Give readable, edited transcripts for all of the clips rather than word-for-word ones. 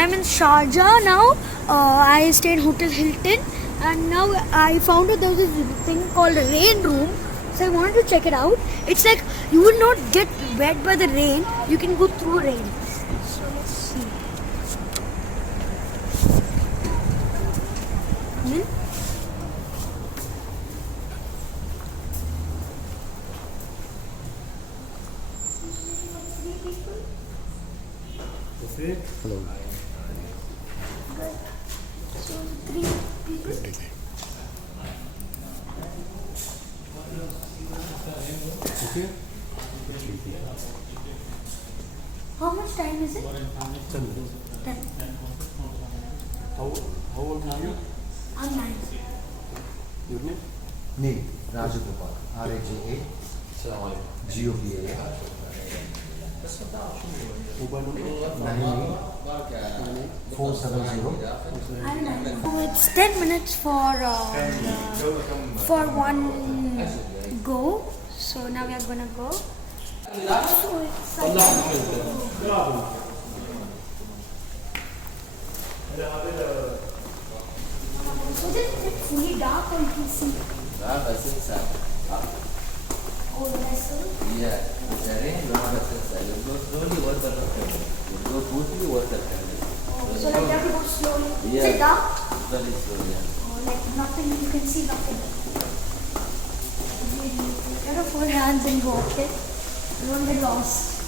I'm in Sharjah now. I stay in Hotel Hilton, and now I found out there was this thing called Rain Room. So I wanted to check it out. It's like you will not get wet by the rain. You can go through rain. So let's see. Hello. Good. So 3 people. Okay. How much time is it? 10 minutes. 10. How old are you? I'm 9. Your name? Name Rajagopal. RAJA GOPAL. Mobile number? 984770. I'm 9. So it's 10 minutes for one go. So now we are gonna go. So excited. Is it fully dark or you can see? Oh, vessel? Yeah, the rain will not affect. You go slowly over the left. You go quickly over the left. Oh, so like you have to go slowly. Yeah. Is it dark? Very slowly. Oh, like nothing, you can see nothing. You have to hold hands and go, okay? You won't get lost.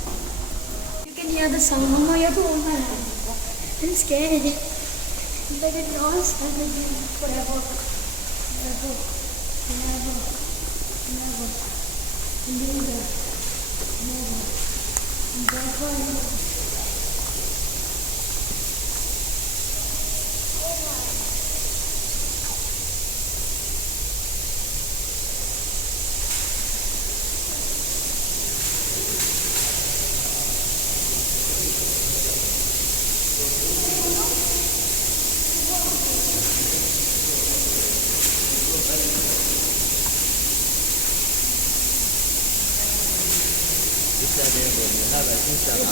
You can hear the sound. Mama, you have to hold my hand. I'm scared. If I get lost, I will be forever. Never. Never. Never. Neither. Never. Never. You have a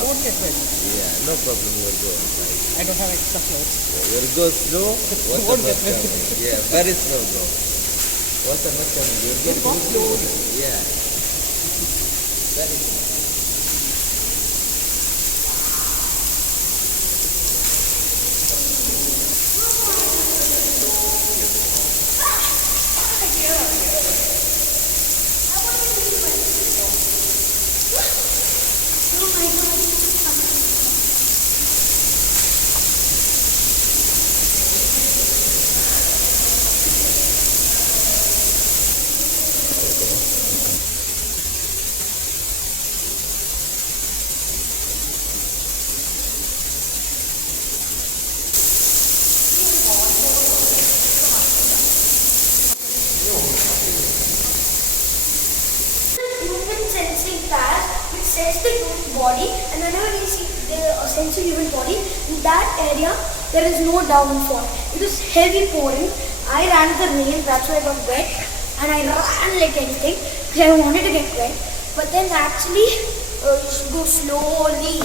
Won't get wet. Yeah, no problem. You will go inside. I don't have extra clothes. You will go slow. Water Won't must get wet. coming. Yeah, very slow go. Water must coming. You will get Go slowly. Yeah. Very slow. Oh my god. Human sensing pad which sends the human body, and whenever you see the sense of human body, in that area there is no downfall. It was heavy pouring. I ran the rain, that's why I got wet, and I ran like anything because I wanted to get wet. But then actually you should go slowly,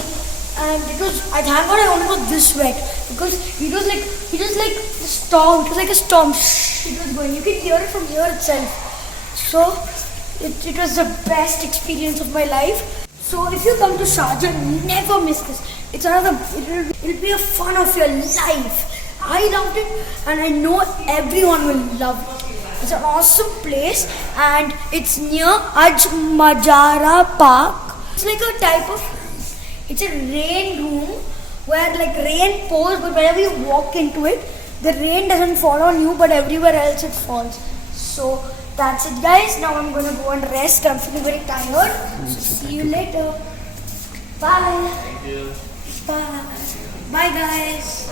and it was, I thank God I only got this wet because it was like a storm. It was like a storm. It was going. You can hear it from here itself. So it was the best experience of my life. So if you come to Sharjah, never miss this. It'll be a fun of your life. I loved it, and I know everyone will love it. It's an awesome place, and it's near Aj Majara Park. It's like a type of, it's a rain room where like rain pours, but whenever you walk into it, the rain doesn't fall on you, but everywhere else it falls. So that's it, guys. Now I'm gonna go and rest. I'm feeling very tired. So see you later. Bye. Thank you. Bye. Bye, guys.